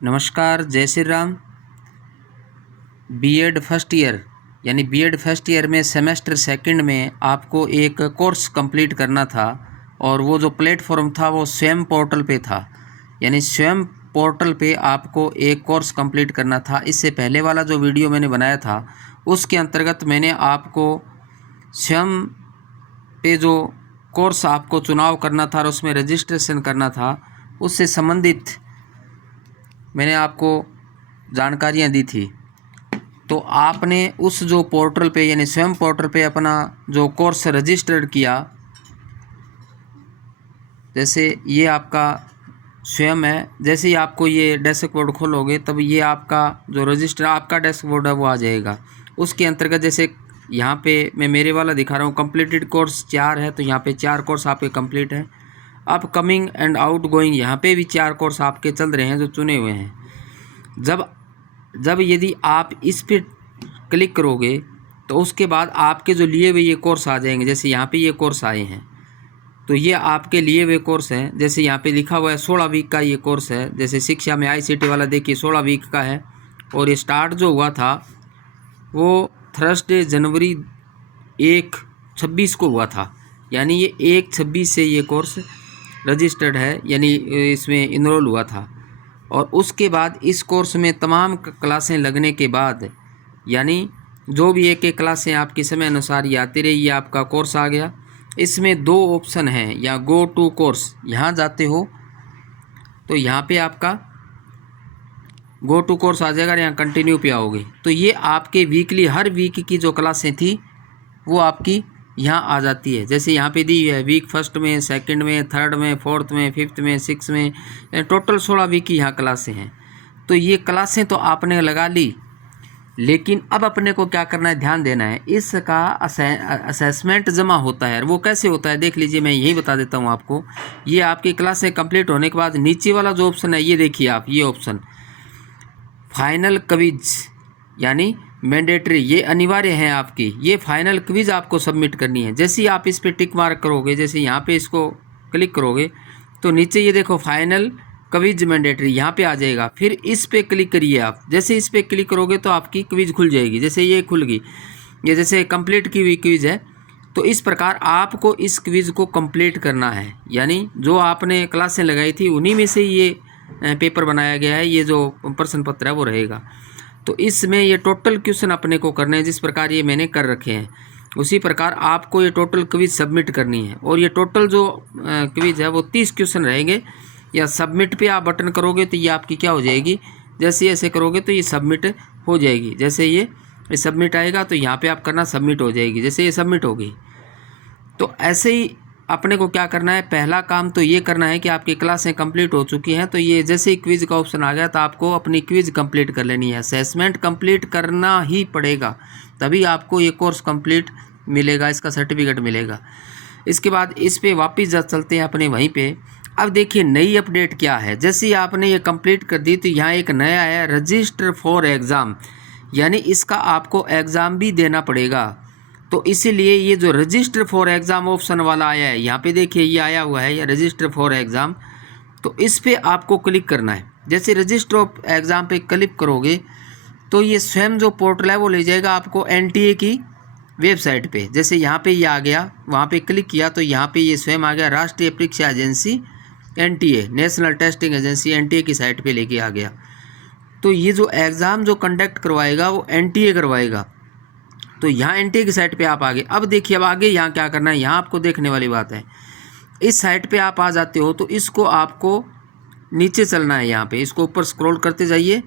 नमस्कार, जय Shri Ram. BEd first year यानी बीएड फर्स्ट ईयर में सेमेस्टर सेकंड में आपको एक कोर्स कंप्लीट करना था और वो जो प्लेटफॉर्म था वो स्वयं पोर्टल पे था। यानी स्वयं पोर्टल पे आपको एक कोर्स कंप्लीट करना था। इससे पहले वाला जो वीडियो मैंने बनाया था उसके अंतर्गत मैंने आपको स्वयं पे जो कोर्स आपको चुनाव करना था और उसमें रजिस्ट्रेशन करना था उससे संबंधित मैंने आपको जानकारियाँ दी थी। तो आपने उस जो पोर्टल पे यानी स्वयं पोर्टल पे अपना जो कोर्स रजिस्टर्ड किया, जैसे ये आपका स्वयं है, जैसे ही आपको ये डैशबोर्ड खोलोगे तब ये आपका जो रजिस्टर आपका डैशबोर्ड है वो आ जाएगा। उसके अंतर्गत जैसे यहाँ पे मैं मेरे वाला दिखा रहा हूँ, कंप्लीटेड कोर्स 4 है, तो यहाँ पे 4 कोर्स आपके कंप्लीट हैं। अब कमिंग एंड आउट गोइंग यहाँ पे भी 4 कोर्स आपके चल रहे हैं जो चुने हुए हैं। जब यदि आप इस पर क्लिक करोगे तो उसके बाद आपके जो लिए हुए ये कोर्स आ जाएंगे। जैसे यहाँ पे ये कोर्स आए हैं तो ये आपके लिए हुए कोर्स हैं। जैसे यहाँ पे लिखा हुआ है 16 वीक का ये कोर्स है। जैसे शिक्षा में आईसीटी वाला देखिए 16 वीक का है और ये स्टार्ट जो हुआ था वो थर्सडे जनवरी 1/26 को हुआ था। यानी ये 1/26 से ये कोर्स रजिस्टर्ड है, यानी इसमें इनरोल हुआ था। और उसके बाद इस कोर्स में तमाम क्लासें लगने के बाद यानी जो भी एक क्लासें आपकी समय अनुसार ये आती रही, ये आपका कोर्स आ गया। इसमें 2 ऑप्शन हैं, या गो टू कोर्स यहाँ जाते हो तो यहाँ पे आपका गो टू कोर्स आ जाएगा, यहाँ कंटिन्यू पे आओगे तो ये आपके वीकली हर वीक की जो क्लासें थी वो आपकी यहाँ आ जाती है। जैसे यहाँ पे दी है वीक फर्स्ट में, सेकंड में, थर्ड में, फोर्थ में, फिफ्थ में, सिक्स में, टोटल 16 वीक की यहाँ क्लासें हैं। तो ये क्लासें तो आपने लगा ली, लेकिन अब अपने को क्या करना है, ध्यान देना है। इसका असेसमेंट जमा होता है। वो कैसे होता है देख लीजिए, मैं यही बता देता हूँ आपको। ये आपकी क्लासें कंप्लीट होने के बाद नीचे वाला जो ऑप्शन है ये देखिए आप, ये ऑप्शन फाइनल क्विज यानी मैंडेटरी, ये अनिवार्य है आपकी। ये फाइनल क्विज आपको सबमिट करनी है। जैसे ही आप इस पर टिक मार्क करोगे, जैसे यहाँ पे इसको क्लिक करोगे तो नीचे ये देखो फाइनल क्विज मैंडेटरी यहाँ पे आ जाएगा। फिर इस पे क्लिक करिए आप। जैसे इस पे क्लिक करोगे तो आपकी क्विज खुल जाएगी। जैसे ये खुल गई, ये जैसे कंप्लीट की हुई क्विज है। तो इस प्रकार आपको इस क्विज को कंप्लीट करना है। यानी जो आपने क्लासें लगाई थी उन्हीं में से ये पेपर बनाया गया है। ये जो प्रश्न पत्र है वो रहेगा। तो इसमें ये टोटल क्वेश्चन अपने को करने हैं, जिस प्रकार ये मैंने कर रखे हैं उसी प्रकार आपको ये टोटल क्विज सबमिट करनी है। और ये टोटल जो क्विज है वो 30 क्वेश्चन रहेंगे। या सबमिट पे आप बटन करोगे तो ये आपकी क्या हो जाएगी, जैसे ऐसे करोगे तो ये सबमिट हो जाएगी। जैसे ये सबमिट आएगा तो यहाँ पे आप करना सबमिट हो जाएगी। जैसे ये सबमिट हो गई तो ऐसे ही अपने को क्या करना है, पहला काम तो ये करना है कि आपकी क्लासें कंप्लीट हो चुकी हैं तो ये जैसे ही क्विज का ऑप्शन आ गया तो आपको अपनी क्विज कंप्लीट कर लेनी है। असेसमेंट कंप्लीट करना ही पड़ेगा, तभी आपको ये कोर्स कंप्लीट मिलेगा, इसका सर्टिफिकेट मिलेगा। इसके बाद इस पे वापस चलते हैं अपने वहीं पे। अब देखिए नई अपडेट क्या है। जैसे ही आपने ये कंप्लीट कर दी तो यहाँ एक नया है रजिस्टर फॉर एग्ज़ाम, यानी इसका आपको एग्ज़ाम भी देना पड़ेगा। तो इसीलिए ये जो रजिस्टर फॉर एग्ज़ाम ऑप्शन वाला आया है, यहाँ पे देखिए ये आया हुआ है, ये रजिस्टर फॉर एग्ज़ाम। तो इस पे आपको क्लिक करना है। जैसे रजिस्टर ऑफ एग्ज़ाम पे क्लिक करोगे तो ये स्वयं जो पोर्टल है वो ले जाएगा आपको एनटीए की वेबसाइट पे। जैसे यहाँ पे ये आ गया, वहाँ पे क्लिक किया तो यहाँ पे ये स्वयं आ गया राष्ट्रीय परीक्षा agency NTA, national testing agency NTA की साइट पे लेके आ गया। तो ये जो एग्ज़ाम जो कंडक्ट करवाएगा वो एनटीए करवाएगा। तो यहाँ एनटीए की साइट पे आप आगे, अब देखिए अब आगे यहाँ क्या करना है, यहाँ आपको देखने वाली बात है। इस साइट पे आप आ जाते हो तो इसको आपको नीचे चलना है। यहाँ पे इसको ऊपर स्क्रॉल करते जाइए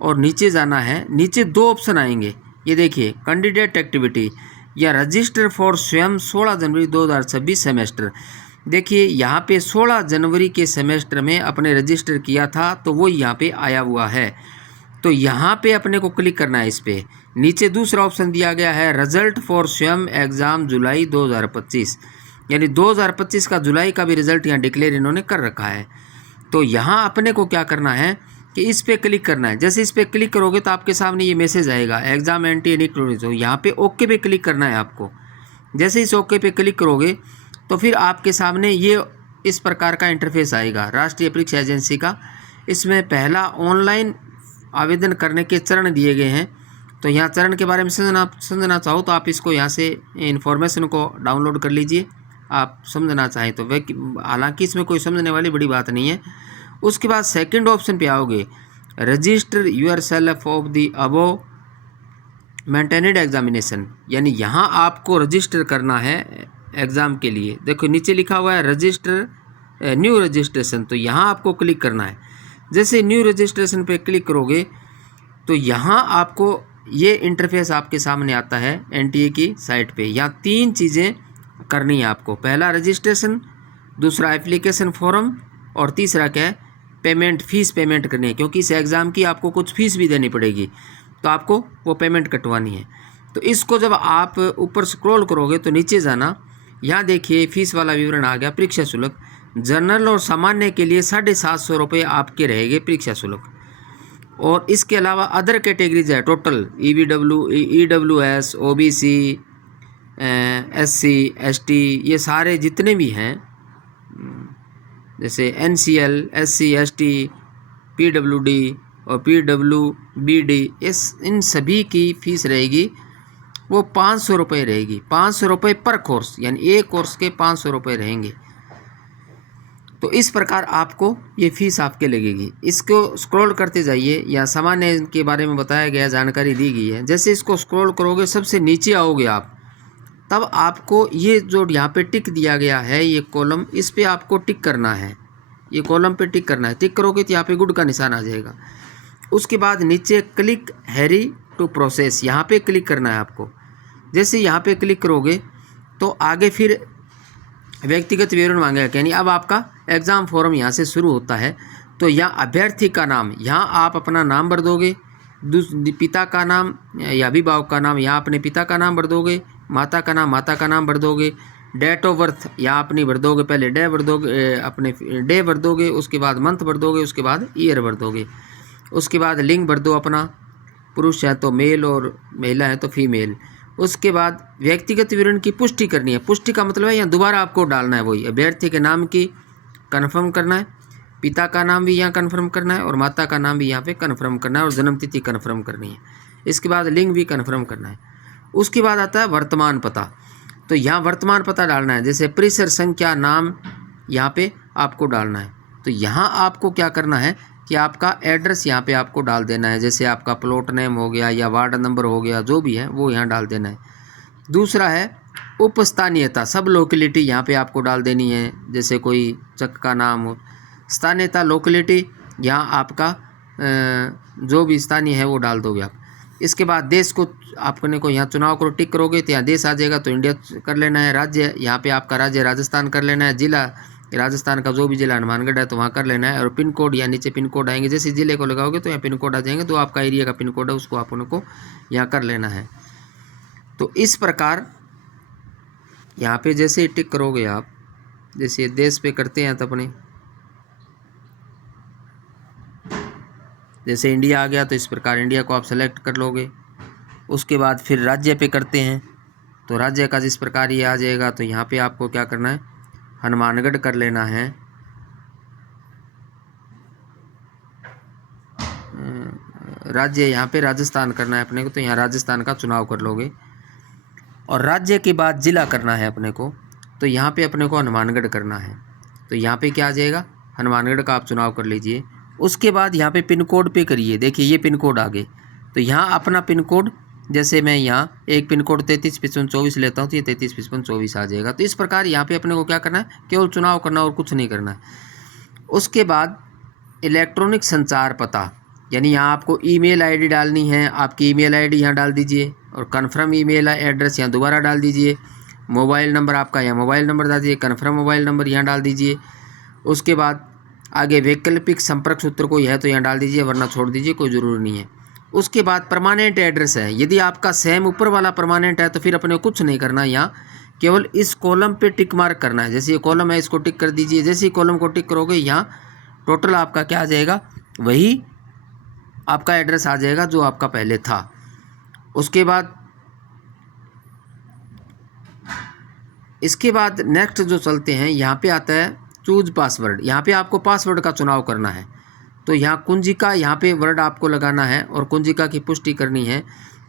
और नीचे जाना है। नीचे 2 ऑप्शन आएंगे, ये देखिए कैंडिडेट एक्टिविटी या रजिस्टर फॉर स्वयं 16 जनवरी 2026 सेमेस्टर। देखिए यहाँ पे 16 जनवरी के सेमेस्टर में अपने रजिस्टर किया था तो वो यहाँ पे आया हुआ है। तो यहाँ पे अपने को क्लिक करना है। इस पे नीचे दूसरा ऑप्शन दिया गया है रिजल्ट फॉर स्वयं एग्ज़ाम जुलाई 2025, यानी 2025 का जुलाई का भी रिजल्ट यहाँ डिक्लेयर इन्होंने कर रखा है। तो यहाँ अपने को क्या करना है कि इस पे क्लिक करना है। जैसे इस पे क्लिक करोगे तो आपके सामने ये मैसेज आएगा एग्ज़ाम एंटी इनक्लूडिंग, तो यहाँ पे ओके पे क्लिक करना है आपको। जैसे इस ओके पे क्लिक करोगे तो फिर आपके सामने ये इस प्रकार का इंटरफेस आएगा राष्ट्रीय परीक्षा एजेंसी का इसमें पहला ऑनलाइन आवेदन करने के चरण दिए गए हैं। तो यहाँ चरण के बारे में समझना चाहो तो आप इसको यहाँ से इन्फॉर्मेशन को डाउनलोड कर लीजिए, आप समझना चाहें तो। हालांकि इसमें कोई समझने वाली बड़ी बात नहीं है। उसके बाद सेकंड ऑप्शन पे आओगे, register yourself of the above mentioned examination, यानी यहाँ आपको रजिस्टर करना है एग्ज़ाम के लिए। देखो नीचे लिखा हुआ है रजिस्टर न्यू रजिस्ट्रेशन, तो यहाँ आपको क्लिक करना है। जैसे न्यू रजिस्ट्रेशन पे क्लिक करोगे तो यहाँ आपको ये इंटरफेस आपके सामने आता है एनटीए की साइट पे। यहाँ 3 चीज़ें करनी है आपको। पहला रजिस्ट्रेशन, दूसरा एप्लीकेशन फॉर्म, और तीसरा क्या है, पेमेंट, फ़ीस पेमेंट करनी है, क्योंकि इस एग्ज़ाम की आपको कुछ फ़ीस भी देनी पड़ेगी, तो आपको वो पेमेंट कटवानी है। तो इसको जब आप ऊपर स्क्रॉल करोगे तो नीचे जाना, यहाँ देखिए फ़ीस वाला विवरण आ गया। परीक्षा शुल्क जनरल और सामान्य के लिए 750 रुपये आपके रहेंगे परीक्षा शुल्क, और इसके अलावा अदर कैटेगरीज है total EWS, OBC, SC, ST, ये सारे जितने भी हैं, जैसे NCL, SC, ST, PWD और PWBD, इन सभी की फ़ीस रहेगी वो 500 रुपये रहेगी। 500 रुपये पर कोर्स, यानी एक कोर्स के 500 रुपये रहेंगे। तो इस प्रकार आपको ये फ़ीस आपके लगेगी। इसको स्क्रॉल करते जाइए, या सामान्य के बारे में बताया गया, जानकारी दी गई है। जैसे इसको स्क्रॉल करोगे सबसे नीचे आओगे आप, तब आपको ये जो यहाँ पे टिक दिया गया है, ये कॉलम, इस पे आपको टिक करना है। ये कॉलम पे टिक करना है। टिक करोगे तो यहाँ पे गुड का निशान आ जाएगा। उसके बाद नीचे क्लिक हैरी टू प्रोसेस, यहाँ पे क्लिक करना है आपको। जैसे यहाँ पे क्लिक करोगे तो आगे फिर व्यक्तिगत विवरण मांगेगा, यानी अब आपका एग्ज़ाम फॉर्म यहाँ से शुरू होता है। तो यहाँ अभ्यर्थी का नाम, यहाँ आप अपना नाम भर दोगे, पिता का नाम या अभिभावक का नाम, यहाँ अपने पिता का नाम भर दोगे, माता का नाम भर दोगे, डेट ऑफ बर्थ यहाँ अपनी भर दोगे, पहले डे भर दोगे, अपने डे भर दोगे, उसके बाद मंथ भर दोगे, उसके बाद ईयर भर दोगे, उसके बाद लिंग भर दो अपना, पुरुष है तो मेल और महिला है तो फीमेल। उसके बाद व्यक्तिगत विवरण की पुष्टि करनी है। पुष्टि का मतलब है यहाँ दोबारा आपको डालना है, वही अभ्यर्थी के नाम की कन्फर्म करना है, पिता का नाम भी यहाँ कन्फर्म करना है, और माता का नाम भी यहाँ पे कन्फर्म करना है, और जन्म तिथि कन्फर्म करनी है। इसके बाद लिंग भी कन्फर्म करना है। उसके बाद आता है वर्तमान पता, तो यहाँ वर्तमान पता डालना है। जैसे परिसर संख्या नाम यहाँ पे आपको डालना है। तो यहाँ आपको क्या करना है कि आपका एड्रेस यहाँ पे आपको डाल देना है। जैसे आपका प्लॉट नेम हो गया या वार्ड नंबर हो गया, जो भी है वो यहाँ डाल देना है। दूसरा है उपस्थानीयता, सब लोकेलिटी यहाँ पे आपको डाल देनी है। जैसे कोई चक का नाम हो, स्थानीयता लोकेलिटी यहाँ आपका जो भी स्थानीय है वो डाल दोगे आप। इसके बाद देश को आपने को यहाँ चुनाव करो, टिक करोगे तो यहाँ देश आ जाएगा, तो इंडिया कर लेना है। राज्य यहाँ पे आपका राज्य राजस्थान कर लेना है। जिला राजस्थान का जो भी जिला हनुमानगढ़ है तो वहाँ कर लेना है। और पिन कोड, यहाँ नीचे पिन कोड आएंगे, जैसे जिले को लगाओगे तो यहाँ पिन कोड आ जाएंगे, तो आपका एरिया का पिन कोड है उसको आप उनको यहाँ कर लेना है। तो इस प्रकार यहाँ पे जैसे टिक करोगे आप, जैसे देश पे करते हैं तो अपने जैसे इंडिया आ गया तो इस प्रकार इंडिया को आप सेलेक्ट कर लोगे। उसके बाद फिर राज्य पे करते हैं तो राज्य का जिस प्रकार ये आ जाएगा, तो यहाँ पे आपको क्या करना है, हनुमानगढ़ कर लेना है। राज्य यहाँ पे राजस्थान करना है अपने को, तो यहाँ राजस्थान का चुनाव कर लोगे। और राज्य के बाद जिला करना है अपने को, तो यहाँ पे अपने को हनुमानगढ़ करना है। तो यहाँ पे क्या आ जाएगा, हनुमानगढ़ का आप चुनाव कर लीजिए। उसके बाद यहाँ पे पिन कोड पे करिए। देखिए ये पिन कोड आ गए, तो यहाँ अपना पिन कोड, जैसे मैं यहाँ एक पिन कोड 335524 लेता हूँ तो ये 335524 आ जाएगा। तो इस प्रकार यहाँ पे अपने को क्या करना है, केवल चुनाव करना और कुछ नहीं करना है। उसके बाद इलेक्ट्रॉनिक संचार पता, यानी यहाँ आपको ईमेल आईडी डालनी है। आपकी ईमेल आईडी यहाँ डाल दीजिए, और कन्फर्म ईमेल एड्रेस यहाँ दोबारा डाल दीजिए। मोबाइल नंबर आपका यहाँ मोबाइल नंबर डाल दीजिए, कन्फर्म मोबाइल नंबर यहाँ डाल दीजिए। उसके बाद आगे वैकल्पिक संपर्क सूत्र कोई है तो यहाँ डाल दीजिए, वरना छोड़ दीजिए, कोई ज़रूरी नहीं है। उसके बाद परमानेंट एड्रेस है, यदि आपका सेम ऊपर वाला परमानेंट है तो फिर अपने कुछ नहीं करना, यहाँ केवल इस कॉलम पे टिक मार्क करना है। जैसे ये कॉलम है इसको टिक कर दीजिए। जैसे ही कॉलम को टिक करोगे यहाँ टोटल आपका क्या आ जाएगा, वही आपका एड्रेस आ जाएगा जो आपका पहले था। उसके बाद इसके बाद नेक्स्ट जो चलते हैं, यहाँ पे आता है चूज पासवर्ड। यहाँ पे आपको पासवर्ड का चुनाव करना है। तो यहाँ कुंजिका, यहाँ पे वर्ड आपको लगाना है और कुंजिका की पुष्टि करनी है।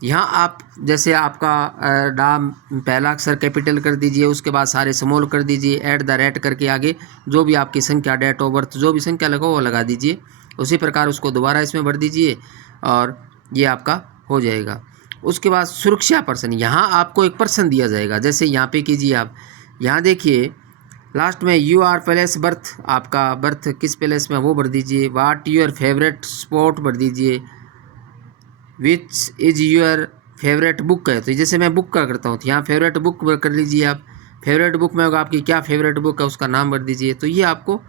यहाँ आप जैसे आपका नाम पहला अक्षर कैपिटल कर दीजिए, उसके बाद सारे स्मॉल कर दीजिए, @ करके आगे जो भी आपकी संख्या, डेट ऑफ बर्थ जो भी संख्या लगा वो लगा दीजिए। उसी प्रकार उसको दोबारा इसमें भर दीजिए और ये आपका हो जाएगा। उसके बाद सुरक्षा पर्सन, यहाँ आपको एक पर्सन दिया जाएगा। जैसे यहाँ पे कीजिए आप, यहाँ देखिए लास्ट में UR प्लेस बर्थ, आपका बर्थ किस प्लेस में वो भर दीजिए। व्हाट योर फेवरेट स्पोर्ट भर दीजिए। Which is your favourite book है, तो जैसे मैं बुक का करता हूँ तो यहाँ फेवरेट बुक कर लीजिए आप। फेवरेट बुक में होगा आपकी क्या फेवरेट बुक है उसका नाम भर दीजिए। तो ये आपको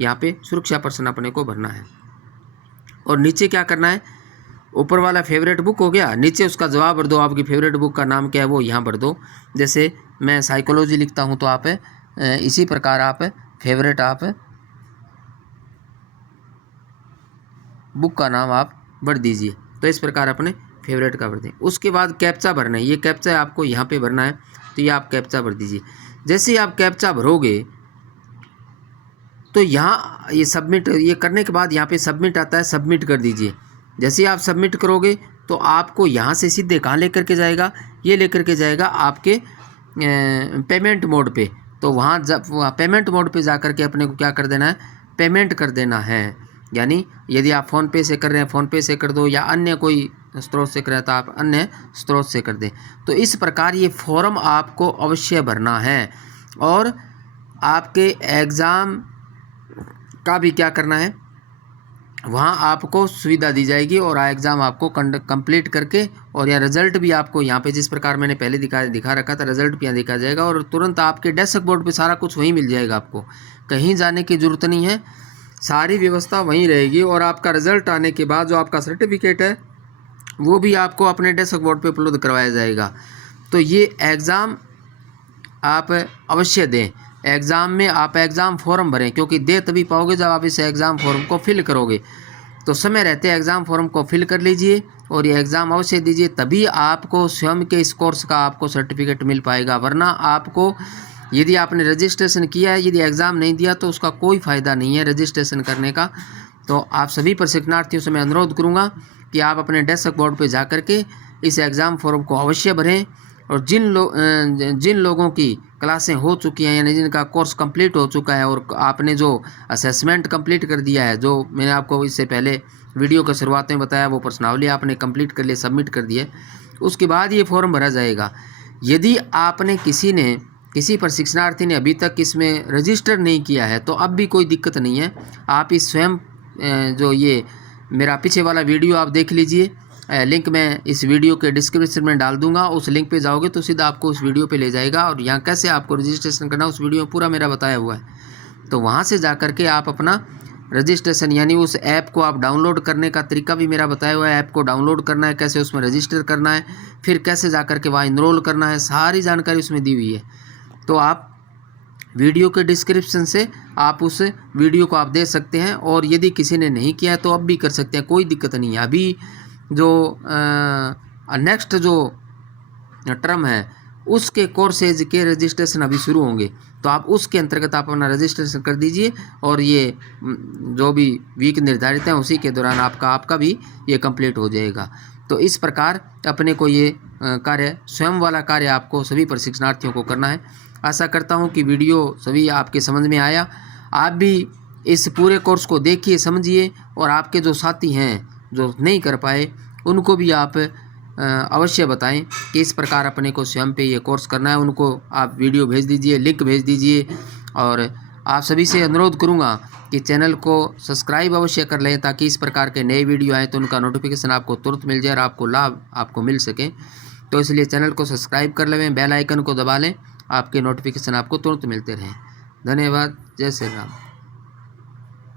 यहाँ पे सुरक्षा पर्सन अपने को भरना है। और नीचे क्या करना है, ऊपर वाला फेवरेट बुक हो गया, नीचे उसका जवाब भर दो, आपकी फेवरेट बुक का नाम क्या है वो यहाँ भर दो। जैसे मैं साइकोलॉजी लिखता हूँ तो आप इसी प्रकार आप फेवरेट आप बुक का नाम आप भर दीजिए। तो इस प्रकार अपने फेवरेट का भर दें। उसके बाद कैप्चा भरना है, ये कैप्चा आपको यहाँ पे भरना है, तो ये आप कैप्चा भर दीजिए। जैसे ही आप कैप्चा भरोगे तो यहाँ ये सबमिट, ये करने के बाद यहाँ पे सबमिट आता है, सबमिट कर दीजिए। जैसे ही आप सबमिट करोगे तो आपको यहाँ से सीधे कहाँ लेकर के जाएगा, ये लेकर के जाएगा आपके पेमेंट मोड पे। तो वहाँ जब पेमेंट मोड पे जा कर के अपने को क्या कर देना है, पेमेंट कर देना है। यानी यदि आप फ़ोनपे से कर रहे हैं फ़ोनपे से कर दो, या अन्य कोई स्रोत से कर रहे हैं तो आप अन्य स्रोत से कर दें। तो इस प्रकार ये फॉर्म आपको अवश्य भरना है। और आपके एग्ज़ाम का भी क्या करना है, वहाँ आपको सुविधा दी जाएगी और एग्ज़ाम आपको कंप्लीट करके, और यह रिज़ल्ट भी आपको यहाँ पे जिस प्रकार मैंने पहले दिखा रखा था, रिज़ल्ट भी यहाँ दिखा जाएगा। और तुरंत आपके डेस्क बोर्ड पे सारा कुछ वहीं मिल जाएगा, आपको कहीं जाने की ज़रूरत नहीं है, सारी व्यवस्था वहीं रहेगी। और आपका रिज़ल्ट आने के बाद जो आपका सर्टिफिकेट है वो भी आपको अपने डेस्क बोर्ड पे उपलब्ध करवाया जाएगा। तो ये एग्ज़ाम आप अवश्य दें। एग्ज़ाम में आप एग्ज़ाम फॉर्म भरें, क्योंकि दे तभी पाओगे जब आप इस एग्ज़ाम फॉर्म को फिल करोगे। तो समय रहते एग्ज़ाम फॉर्म को फिल कर लीजिए और ये एग्ज़ाम अवश्य दीजिए, तभी आपको स्वयं के इस कोर्स का आपको सर्टिफिकेट मिल पाएगा। वरना आपको, यदि आपने रजिस्ट्रेशन किया है, यदि एग्ज़ाम नहीं दिया तो उसका कोई फ़ायदा नहीं है रजिस्ट्रेशन करने का। तो आप सभी प्रशिक्षणार्थियों से मैं अनुरोध करूँगा कि आप अपने डेस्क बोर्ड पर जा कर के इस एग्ज़ाम फॉर्म को अवश्य भरें। और जिन लोगों की क्लासें हो चुकी हैं, यानी जिनका कोर्स कंप्लीट हो चुका है और आपने जो असेसमेंट कंप्लीट कर दिया है, जो मैंने आपको इससे पहले वीडियो के शुरुआत में बताया, वो प्रश्नावली आपने कंप्लीट कर लिए, सबमिट कर दिए, उसके बाद ये फॉर्म भरा जाएगा। यदि आपने किसी प्रशिक्षणार्थी ने अभी तक इसमें रजिस्टर नहीं किया है तो अब भी कोई दिक्कत नहीं है। आप इस स्वयं जो ये मेरा पीछे वाला वीडियो आप देख लीजिए, लिंक मैं इस वीडियो के डिस्क्रिप्शन में डाल दूंगा। उस लिंक पे जाओगे तो सीधा आपको उस वीडियो पे ले जाएगा, और यहाँ कैसे आपको रजिस्ट्रेशन करना उस वीडियो में पूरा मेरा बताया हुआ है। तो वहाँ से जा कर के आप अपना रजिस्ट्रेशन, यानी उस ऐप को आप डाउनलोड करने का तरीका भी मेरा बताया हुआ है। ऐप को डाउनलोड करना है, कैसे उसमें रजिस्टर करना है, फिर कैसे जा कर के वहाँ इनरोल करना है, सारी जानकारी उसमें दी हुई है। तो आप वीडियो के डिस्क्रिप्शन से आप उस वीडियो को आप दे सकते हैं। और यदि किसी ने नहीं किया है तो अब भी कर सकते हैं, कोई दिक्कत नहीं है। अभी जो नेक्स्ट जो टर्म है उसके कोर्सेज के रजिस्ट्रेशन अभी शुरू होंगे, तो आप उसके अंतर्गत आप अपना रजिस्ट्रेशन कर दीजिए। और ये जो भी वीक निर्धारित हैं उसी के दौरान आपका भी ये कंप्लीट हो जाएगा। तो इस प्रकार अपने को ये कार्य, स्वयं वाला कार्य आपको सभी प्रशिक्षणार्थियों को करना है। आशा करता हूँ कि वीडियो सभी आपके समझ में आया। आप भी इस पूरे कोर्स को देखिए, समझिए, और आपके जो साथी हैं जो नहीं कर पाए उनको भी आप अवश्य बताएं कि इस प्रकार अपने को स्वयं पे ये कोर्स करना है। उनको आप वीडियो भेज दीजिए, लिंक भेज दीजिए। और आप सभी से अनुरोध करूंगा कि चैनल को सब्सक्राइब अवश्य कर लें, ताकि इस प्रकार के नए वीडियो आए तो उनका नोटिफिकेशन आपको तुरंत मिल जाए और आपको लाभ आपको मिल सके। तो इसलिए चैनल को सब्सक्राइब कर लें, बेल आइकन को दबा लें, आपके नोटिफिकेशन आपको तुरंत मिलते रहें। धन्यवाद। जय श्री राम।